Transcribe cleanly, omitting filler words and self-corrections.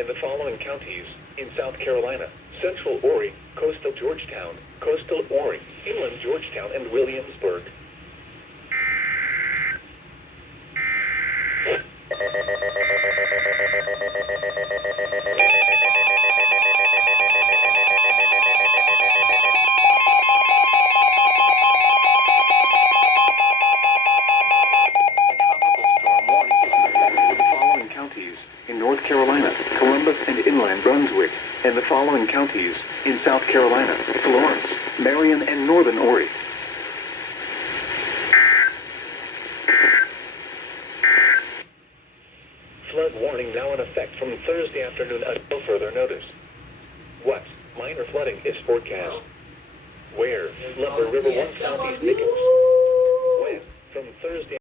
and the following counties in South Carolina: Central Horry, Coastal Georgetown, Coastal Horry, Inland Georgetown, and Williamsburg. In North Carolina, Columbus and Inland Brunswick, and the following counties in South Carolina: Florence, Marion, and Northern Horry. Flood warning now in effect from Thursday afternoon until further notice. What minor flooding is forecast? Where? Lumber River 1 Southeast Nichols. When? From Thursday